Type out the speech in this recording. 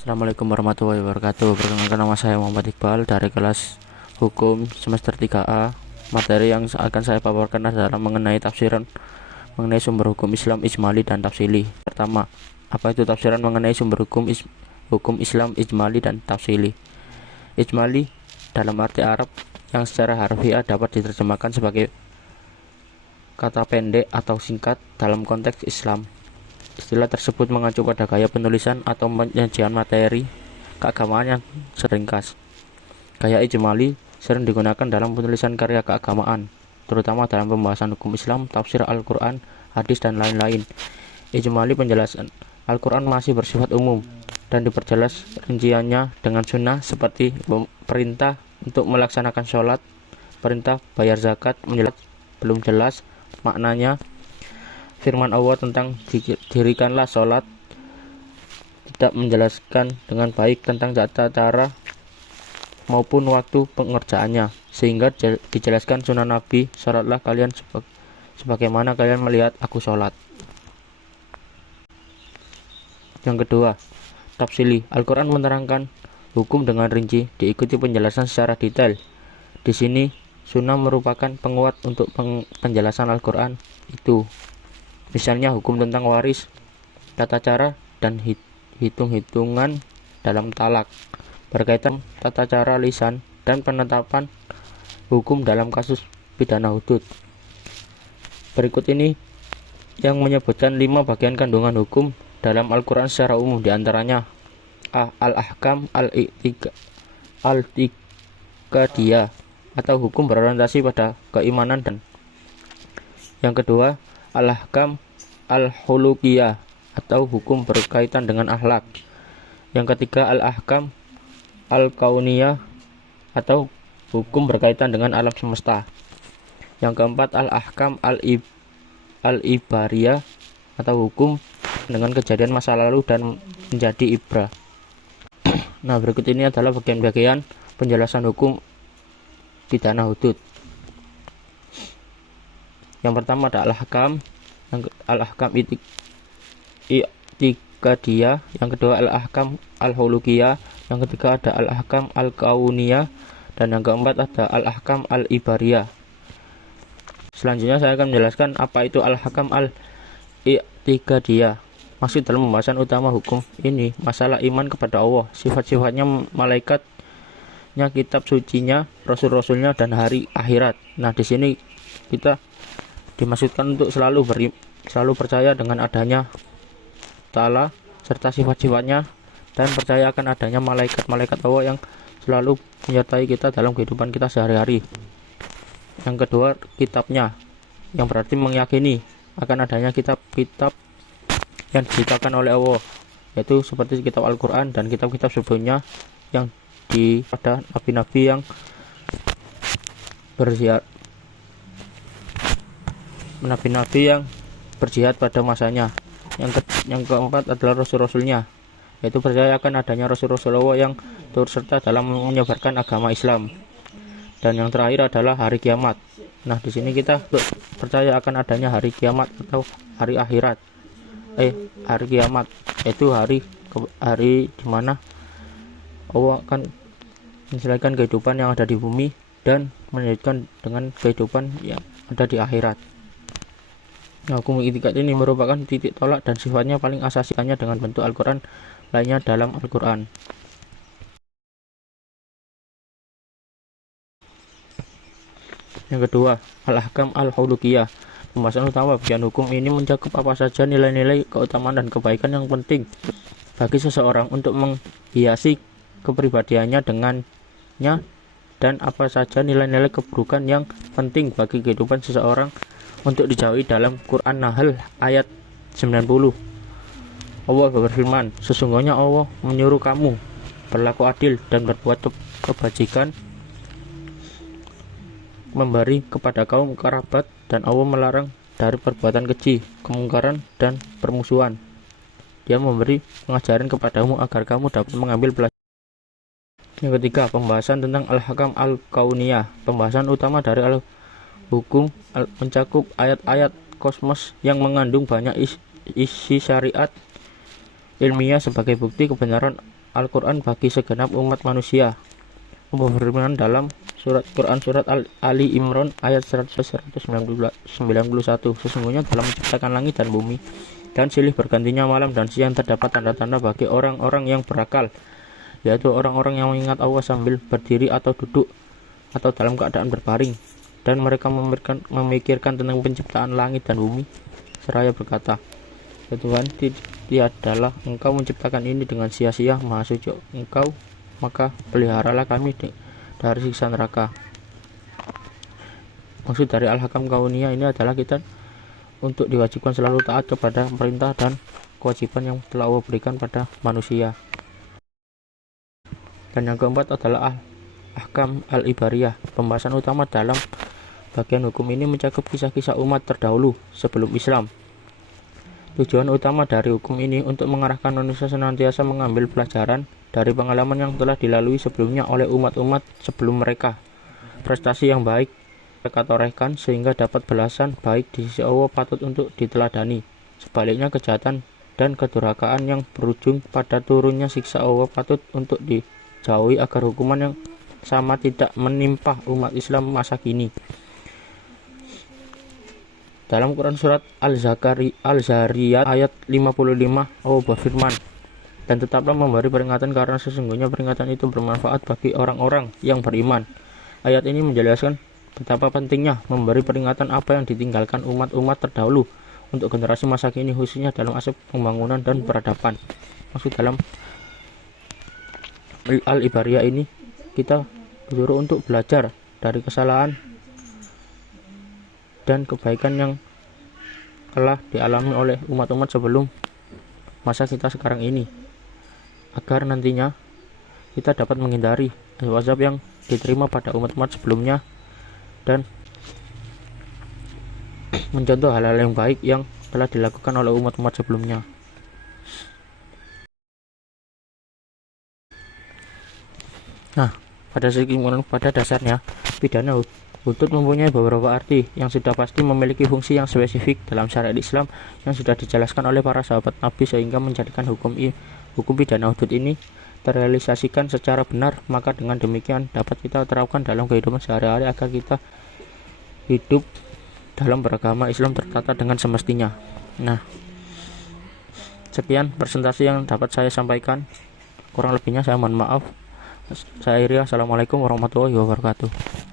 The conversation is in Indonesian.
Assalamualaikum warahmatullahi wabarakatuh. Perkenalkan, nama saya Muhammad Iqbal dari kelas Hukum semester 3A. Materi yang akan saya paparkan adalah mengenai tafsiran mengenai sumber hukum Islam ijmali dan tafsili. Pertama, apa itu tafsiran mengenai sumber hukum Islam ijmali dan tafsili? Ijmali dalam arti Arab yang secara harfiah dapat diterjemahkan sebagai kata pendek atau singkat dalam konteks Islam. Istilah tersebut mengacu pada gaya penulisan atau penyajian materi keagamaan yang seringkas. Gaya ijmali sering digunakan dalam penulisan karya keagamaan, terutama dalam pembahasan hukum Islam, tafsir Al-Quran, hadis, dan lain-lain. Ijmali penjelasan Al-Quran masih bersifat umum dan diperjelas rinciannya dengan sunnah seperti perintah untuk melaksanakan sholat, perintah bayar zakat, belum jelas maknanya. Firman Allah tentang dirikanlah sholat tidak menjelaskan dengan baik tentang tata cara maupun waktu pengerjaannya, sehingga dijelaskan sunnah Nabi, sholatlah kalian sebagaimana kalian melihat aku sholat. Yang kedua, tafsili. Al-Quran menerangkan hukum dengan rinci, diikuti penjelasan secara detail. Di sini sunnah merupakan penguat untuk penjelasan Al-Quran itu. Misalnya hukum tentang waris, tata cara, dan hitung-hitungan dalam talak, berkaitan tata cara lisan dan penetapan hukum dalam kasus pidana hudud. Berikut ini yang menyebutkan 5 bagian kandungan hukum dalam Al-Quran secara umum, diantaranya A. Al-Ahkam Al-Iqtidiyah atau hukum berorientasi pada keimanan, dan yang kedua Al-Ahkam Al-Khuluqiyah atau hukum berkaitan dengan akhlak. Yang ketiga Al-Ahkam Al-Kauniyah atau hukum berkaitan dengan alam semesta. Yang keempat Al-Ahkam Al-Ibariyah atau hukum dengan kejadian masa lalu dan menjadi ibrah. Nah, berikut ini adalah bagian-bagian penjelasan hukum pidana hudud. Yang pertama ada Al-Ahkam Iqtidiyah, yang kedua Al-Ahkam Al-Khuluqiyah, yang ketiga ada Al-Ahkam Al-Kauniyah, dan yang keempat ada Al-Ahkam Al-Ibariyah. Selanjutnya saya akan menjelaskan apa itu Al-Ahkam Al-Iqtidiyah. Maksud dalam pembahasan utama hukum ini masalah iman kepada Allah, sifat-sifatnya, malaikatnya, kitab sucinya, rasul-rasulnya, dan hari akhirat. Nah, di sini kita dimaksudkan untuk selalu percaya dengan adanya Ta'ala serta sifat-sifatnya, dan percaya akan adanya malaikat-malaikat Allah yang selalu menyertai kita dalam kehidupan kita sehari-hari. Yang kedua, kitabnya, yang berarti meyakini akan adanya kitab-kitab yang diciptakan oleh Allah, yaitu seperti kitab Al-Quran dan kitab-kitab sebelumnya yang pada nabi-nabi yang berjihad pada masanya. Yang keempat adalah rasul-rasulnya, yaitu percaya akan adanya rasul-rasul Allah yang turut serta dalam menyebarkan agama Islam. Dan yang terakhir adalah hari kiamat. Nah, di sini kita percaya akan adanya hari kiamat atau hari akhirat. Hari kiamat yaitu hari di mana Allah akan menyelesaikan kehidupan yang ada di bumi dan melanjutkan dengan kehidupan yang ada di akhirat. Nah, hukum itikad ini merupakan titik tolak dan sifatnya paling asasinya dengan bentuk Al-Quran lainnya dalam Al-Quran. Yang kedua, Al-Ahkam Al-Khuluqiyah. Pembahasan utama bagian hukum ini mencakup apa saja nilai-nilai keutamaan dan kebaikan yang penting bagi seseorang untuk menghiasi kepribadiannya dengannya, dan apa saja nilai-nilai keburukan yang penting bagi kehidupan seseorang untuk dijauhi. Dalam Quran Nahl ayat 90, Allah berfirman, sesungguhnya Allah menyuruh kamu berlaku adil dan berbuat kebajikan, memberi kepada kaum kerabat, dan Allah melarang dari perbuatan keji, kemungkaran, dan permusuhan. Dia memberi pengajaran kepadamu agar kamu dapat mengambil pelajaran. Yang ketiga, pembahasan tentang Al-Hakam Al-Kauniyah. Pembahasan utama dari hukum mencakup ayat-ayat kosmos yang mengandung banyak isi syariat ilmiah sebagai bukti kebenaran Al-Quran bagi segenap umat manusia. Allah berfirman dalam surat Ali Imran ayat 191, sesungguhnya dalam menciptakan langit dan bumi dan silih bergantinya malam dan siang terdapat tanda-tanda bagi orang-orang yang berakal, yaitu orang-orang yang mengingat Allah sambil berdiri atau duduk atau dalam keadaan berbaring, dan mereka memikirkan tentang penciptaan langit dan bumi seraya berkata, ya Tuhan, tiadalah Engkau menciptakan ini dengan sia-sia, Maha Suci Engkau, maka peliharalah kami dari siksa neraka. Maksud dari Al-Hakam Kauniyah ini adalah kita untuk diwajibkan selalu taat kepada perintah dan kewajiban yang telah Allah berikan pada manusia. Dan yang keempat adalah Ahkam Al-Ibariyah. Pembahasan utama dalam bagian hukum ini mencakup kisah-kisah umat terdahulu sebelum Islam. Tujuan utama dari hukum ini untuk mengarahkan manusia senantiasa mengambil pelajaran dari pengalaman yang telah dilalui sebelumnya oleh umat-umat sebelum mereka. Prestasi yang baik mereka torehkan sehingga dapat balasan baik di sisi Allah patut untuk diteladani. Sebaliknya kejahatan dan kedurhakaan yang berujung pada turunnya siksa Allah patut untuk dijauhi agar hukuman yang sama tidak menimpa umat Islam masa kini. Dalam Quran surat Al-Zariyat ayat 55 Allah berfirman, dan tetaplah memberi peringatan karena sesungguhnya peringatan itu bermanfaat bagi orang-orang yang beriman. Ayat ini menjelaskan betapa pentingnya memberi peringatan apa yang ditinggalkan umat-umat terdahulu untuk generasi masa kini, khususnya dalam aspek pembangunan dan peradaban. Maksud dalam Al-Ibariyah ini, kita disuruh untuk belajar dari kesalahan dan kebaikan yang telah dialami oleh umat-umat sebelum masa kita sekarang ini, agar nantinya kita dapat menghindari azab yang diterima pada umat-umat sebelumnya dan mencontoh hal-hal yang baik yang telah dilakukan oleh umat-umat sebelumnya. Nah, pada dasarnya pidana hudud mempunyai beberapa arti yang sudah pasti memiliki fungsi yang spesifik dalam syariat Islam yang sudah dijelaskan oleh para sahabat Nabi sehingga menjadikan hukum pidana hudud ini terrealisasikan secara benar. Maka dengan demikian dapat kita terapkan dalam kehidupan sehari-hari agar kita hidup dalam beragama Islam tertata dengan semestinya. Nah, sekian presentasi yang dapat saya sampaikan. Kurang lebihnya saya mohon maaf. Saya Iri, assalamualaikum warahmatullahi wabarakatuh.